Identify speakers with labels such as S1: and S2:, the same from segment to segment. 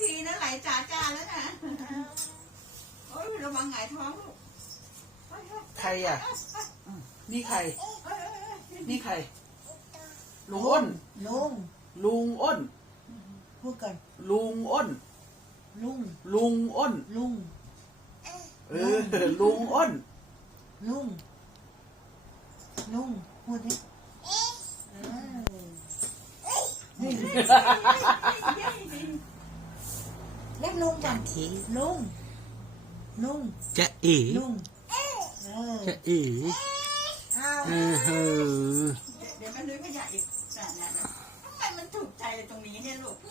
S1: ทีนะไหลจ่าจ้าแล้วนะโอ้ยระวังหงายท้องลูก
S2: ใครอ่ะนี่ใครนี่ใครลุงอ้นลุงอ้น
S3: พูดก่อน
S2: ลุงอ้น
S3: ลุง
S2: อ้น
S3: ลุง
S2: ลุงอ้น
S3: ลุงพูดดิเรียกลุงก่อนลุง
S2: จะอี
S3: ลุง
S2: จะอี
S1: เดี๋ยวมันลื้อขยะอีกแต่เนี่ยทำไมมันถูกใจตรงนี้เนี่ยลูก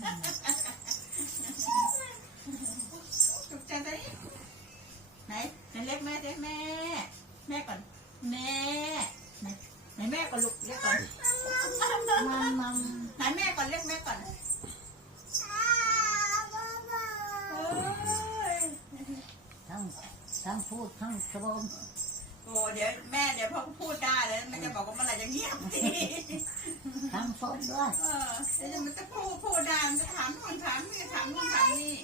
S1: ถูกใจตรงนี้ไหนเรียกแม่ก่อนแม่ไหนแม่ก่อนลูกเรียกก่อน
S3: มัม
S1: ไหนแม่ก่อนเรียกแม่ก่อน
S3: ทั้งพูดทั้งชม
S1: โอ้เดี๋ยวพ่อพูดได้แล้วมันจะบอกว่าเมื่อไหร่จะเงียบที
S3: ทั้งชมด้วย
S1: เดี๋ยวมันจะพูดได้มันจะถามนู่นถามนี่ถามนู่นถามนี่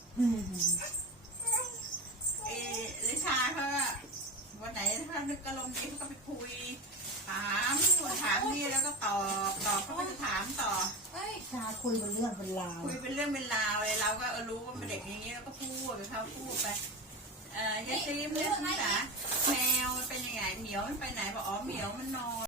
S1: ลิชาเขาวันไหนถ้านึกอารมณ์ดีเขาก็ไปคุยถามนู่นถามนี่แล้วก็ตอบเขาก็จะถามต่อ
S3: ชาคุยเป็นเรื่องเป็นราว
S1: คุยเป็นเรื่องเป็นราวเลยเราก็รู้ว่าเป็นเด็กอย่างนี้แล้วก็พูดไปเขาพูดไปยายซีมเนี่ยสิจ๋าแมวเป็นยังไงเหมียวมันไปไหนบอกอ๋อเหมียวมันนอน